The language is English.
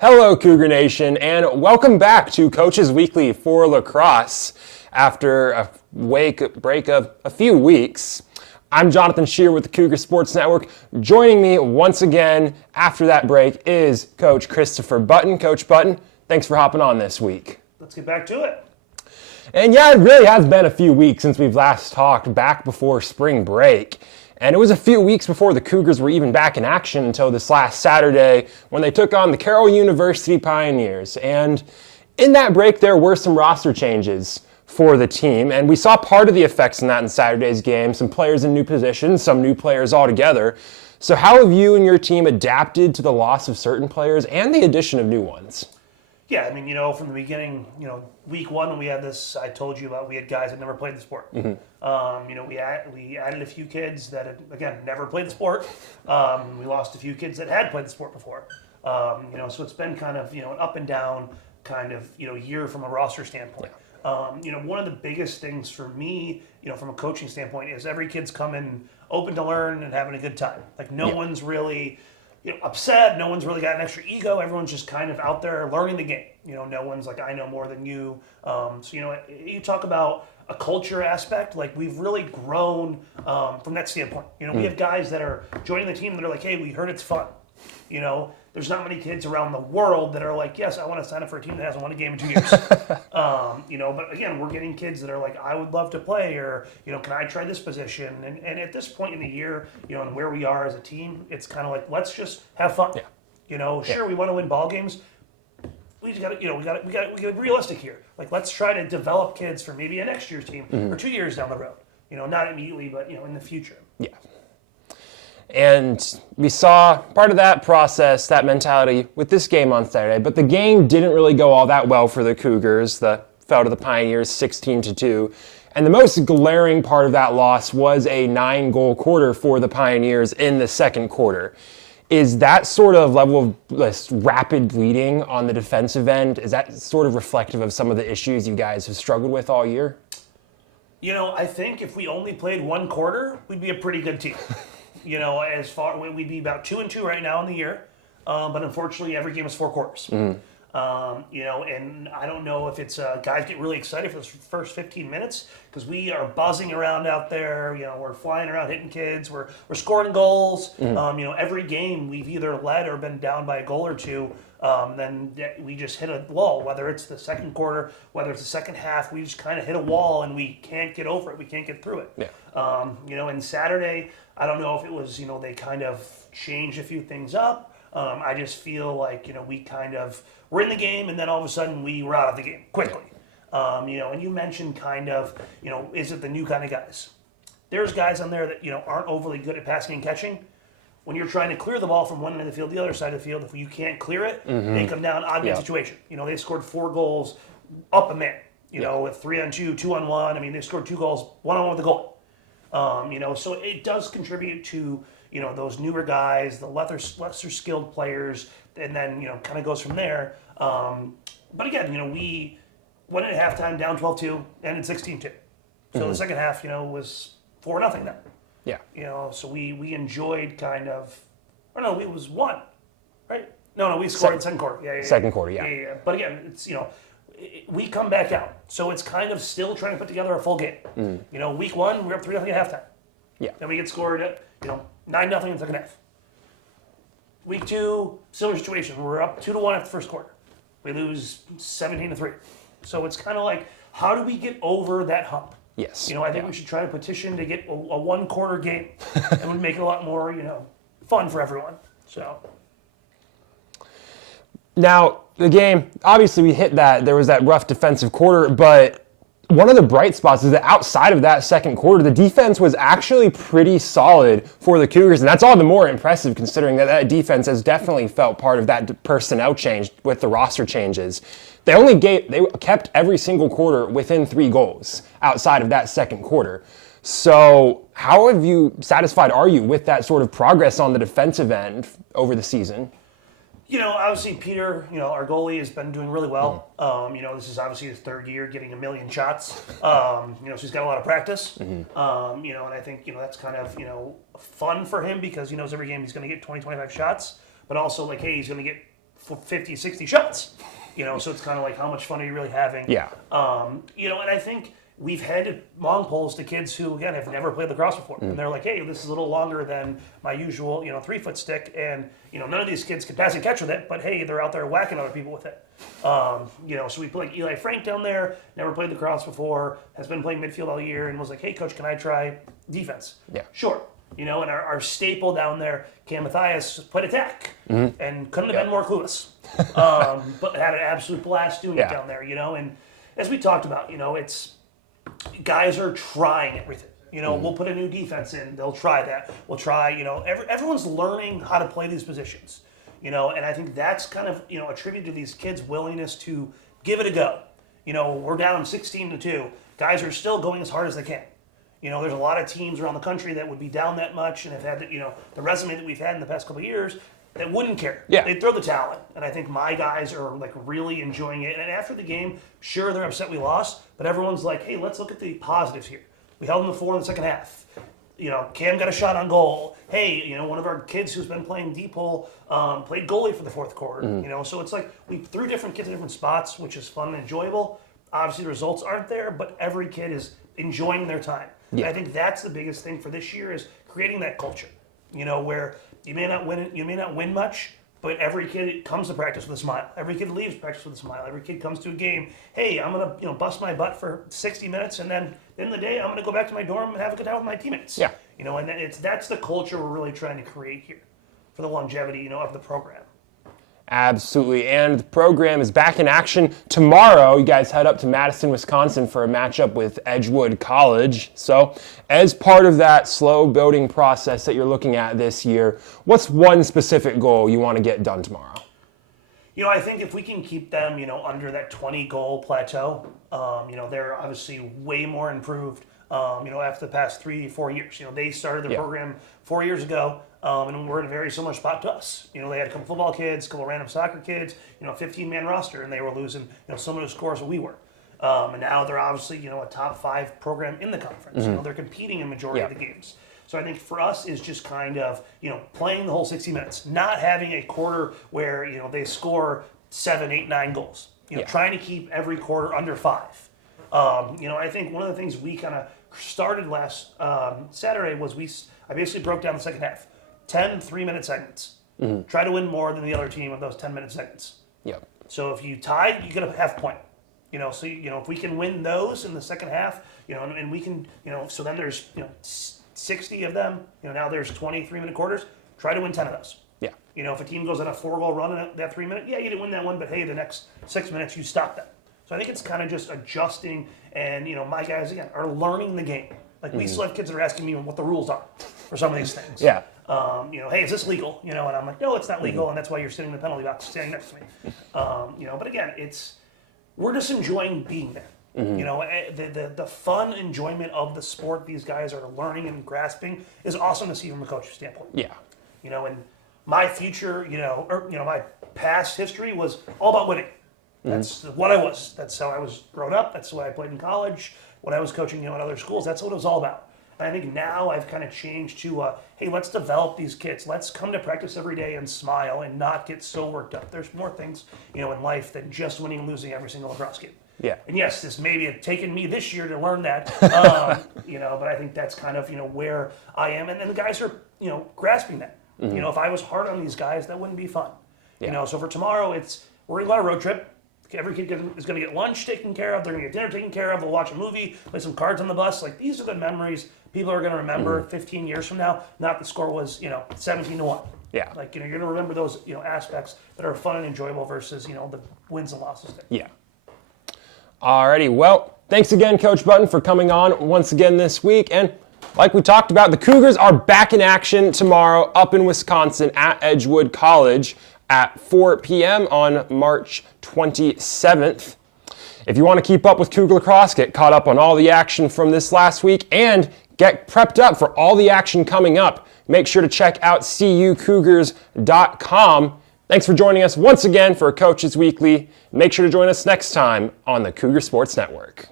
Hello, Cougar Nation, and welcome back to Coach's Weekly for Lacrosse after a break of a few weeks. I'm Jonathan Shear with the Cougar Sports Network. Joining me once again after that break is Coach Christopher Button. Coach Button, thanks for hopping on this week. Let's get back to it. And yeah, it really has been a few weeks since we've last talked back before spring break. And it was a few weeks before the Cougars were even back in action until this last Saturday when they took on the Carroll University Pioneers. And in that break, there were some roster changes for the team. And we saw part of the effects in that in Saturday's game. Some players in new positions, some new players altogether. So how have you and your team adapted to the loss of certain players and the addition of new ones? Yeah, I mean, from the beginning, week one when we had this, I told you about, we had guys that never played the sport. Mm-hmm. We added a few kids that had, again, never played the sport. We lost a few kids that had played the sport before. So it's been kind of, an up and down kind of, year from a roster standpoint. One of the biggest things for me, from a coaching standpoint is every kid's coming open to learn and having a good time. Like no one's really upset. No one's really got an extra ego. Everyone's just kind of out there learning the game. No one's like, I know more than you. You talk about a culture aspect. Like we've really grown from that standpoint. We have guys that are joining the team that are like, hey, we heard it's fun. There's not many kids around the world that are like, yes, I want to sign up for a team that hasn't won a game in 2 years. But again, we're getting kids that are like, I would love to play, or, can I try this position? And at this point in the year, and where we are as a team, it's kind of like, let's just have fun. Yeah. Sure, we want to win ball games. We just got to, we got to get realistic here. Like, let's try to develop kids for maybe a next year's team or 2 years down the road. Not immediately, but, in the future. Yeah. And we saw part of that process, that mentality, with this game on Saturday. But the game didn't really go all that well for the Cougars. They fell to the Pioneers 16-2. And the most glaring part of that loss was a 9-goal quarter for the Pioneers in the second quarter. Is that sort of level of rapid bleeding on the defensive end, is that sort of reflective of some of the issues you guys have struggled with all year? I think if we only played one quarter, we'd be a pretty good team. We'd be about 2-2 right now in the year, but unfortunately every game is 4 quarters. Mm-hmm. And I don't know if it's guys get really excited for the first 15 minutes because we are buzzing around out there. We're flying around hitting kids. We're scoring goals. Mm-hmm. Every game we've either led or been down by a goal or two. Then we just hit a wall, whether it's the second quarter, whether it's the second half, we just kind of hit a wall and we can't get over it. We can't get through it. Yeah. And Saturday, I don't know if it was, they kind of changed a few things up. I just feel like, we're in the game and then all of a sudden we were out of the game quickly. And you mentioned kind of, is it the new kind of guys? There's guys on there that, aren't overly good at passing and catching. When you're trying to clear the ball from one end of the field to the other side of the field, if you can't clear it, they come down, odd man situation. They scored 4 goals up a man, with 3-on-2, 2-on-1. I mean, they scored 2 goals, 1-on-1 with the goal. So it does contribute to, those newer guys, the lesser skilled players, and then, kind of goes from there. But again, we went at halftime down 12-2, ended 16-2. So the second half, was 4-0 now. Yeah. So we enjoyed kind of, it was 1, right? No, we scored in the second quarter. Yeah. Second quarter, yeah. But again, it's, we come back out. So it's kind of still trying to put together a full game. Week 1, we're up 3-0 at halftime. Yeah. Then we get scored at, 9-0 in the second half. Week 2, similar situation. We're up 2-1 after the first quarter. We lose 17-3. So it's kind of like, how do we get over that hump? Yes. I think we should try to petition to get a 1-quarter game. It would make it a lot more, fun for everyone. So. Now, the game, obviously we hit that. There was that rough defensive quarter, but one of the bright spots is that outside of that second quarter, the defense was actually pretty solid for the Cougars, and that's all the more impressive considering that defense has definitely felt part of that personnel change with the roster changes. They kept every single quarter within 3 goals outside of that second quarter. So how satisfied are you with that sort of progress on the defensive end over the season? Obviously Peter, our goalie has been doing really well. This is obviously his 3rd year getting 1 million shots. So he's got a lot of practice. And I think, that's kind of, fun for him because he knows every game he's going to get 20, 25 shots. But also, like, hey, he's going to get 50, 60 shots. So it's kind of like, how much fun are you really having? Yeah. And I think we've handed long poles to kids who, again, have never played lacrosse before. And they're like, hey, this is a little longer than my usual, 3-foot stick. And, none of these kids can pass and catch with it, but hey, they're out there whacking other people with it. So we put like Eli Frank down there, never played lacrosse before, has been playing midfield all year, and was like, hey, coach, can I try defense? Yeah. Sure. And our staple down there, Cam Mathias, played attack and couldn't have been more clueless. But had an absolute blast doing it down there, And as we talked about, it's guys are trying everything. We'll put a new defense in. They'll try that. We'll try, everyone's learning how to play these positions, And I think that's kind of, a tribute to these kids' willingness to give it a go. We're down 16-2. Guys are still going as hard as they can. There's a lot of teams around the country that would be down that much and have had, the resume that we've had in the past couple of years that wouldn't care. Yeah. They'd throw the towel in. And I think my guys are like really enjoying it. And after the game, sure, they're upset we lost, but everyone's like, hey, let's look at the positives here. We held them to 4 in the second half. Cam got a shot on goal. Hey, one of our kids who's been playing D-pole played goalie for the fourth quarter. So it's like we threw different kids in different spots, which is fun and enjoyable. Obviously, the results aren't there, but every kid is enjoying their time. Yeah. And I think that's the biggest thing for this year is creating that culture, where you may not win much, but every kid comes to practice with a smile. Every kid leaves practice with a smile. Every kid comes to a game. Hey, I'm gonna bust my butt for 60 minutes, and then at the end of the day, I'm gonna go back to my dorm and have a good time with my teammates. Yeah. And that's the culture we're really trying to create here for the longevity, of the program. Absolutely, and the program is back in action tomorrow. You guys head up to Madison, Wisconsin for a matchup with Edgewood College. So, as part of that slow building process that you're looking at this year, what's one specific goal you want to get done tomorrow? I think if we can keep them, under that 20-goal plateau, they're obviously way more improved, after the past 3-4 years. They started the program 4 years ago. And we're in a very similar spot to us. They had a couple football kids, a couple random soccer kids, a 15-man roster, and they were losing, some of the scores that we were. And now they're obviously, a top 5 program in the conference. They're competing in majority of the games. So I think for us is just kind of, playing the whole 60 minutes, not having a quarter where, they score 7, 8, 9 goals. Trying to keep every quarter under 5. I think one of the things we kind of started last Saturday was I basically broke down the second half. 10 3-minute segments. Try to win more than the other team of those 10-minute segments. Yep. So if you tie, you get a half point. So if we can win those in the second half, and we can, so then there's 60 of them. Now there's 20 3-minute quarters. Try to win 10 of those. Yeah. If a team goes on a 4-goal run in that 3-minute, you didn't win that one, but hey, the next 6 minutes you stop them. So I think it's kind of just adjusting, and my guys again are learning the game. Like we still have kids that are asking me what the rules are for some of these things. Yeah. Hey, is this legal? And I'm like, no, it's not legal, and that's why you're sitting in the penalty box standing next to me. But again, we're just enjoying being there. The fun enjoyment of the sport these guys are learning and grasping is awesome to see from a coach's standpoint. Yeah. And my future, my past history was all about winning. That's what I was. That's how I was grown up. That's what I played in college. When I was coaching, at other schools, that's what it was all about. And I think now I've kind of changed to, hey, let's develop these kids. Let's come to practice every day and smile and not get so worked up. There's more things, in life than just winning and losing every single lacrosse game. Yeah. And yes, this maybe had taken me this year to learn that, but I think that's kind of, where I am. And then the guys are, grasping that. If I was hard on these guys, that wouldn't be fun. Yeah. So for tomorrow, we're going to go on a road trip. Every kid is going to get lunch taken care of. They're going to get dinner taken care of. They'll watch a movie, play some cards on the bus. Like, these are the memories people are going to remember 15 years from now. Not the score was, 17-1. Yeah. Like, you're going to remember those, aspects that are fun and enjoyable versus, the wins and losses thing. Yeah. Alrighty. Well, thanks again, Coach Button, for coming on once again this week. And like we talked about, the Cougars are back in action tomorrow up in Wisconsin at Edgewood College at 4 p.m. on March 27th. If you want to keep up with Cougar Lacrosse, get caught up on all the action from this last week, and get prepped up for all the action coming up, make sure to check out cucougars.com. Thanks for joining us once again for Coaches Weekly. Make sure to join us next time on the Cougar Sports Network.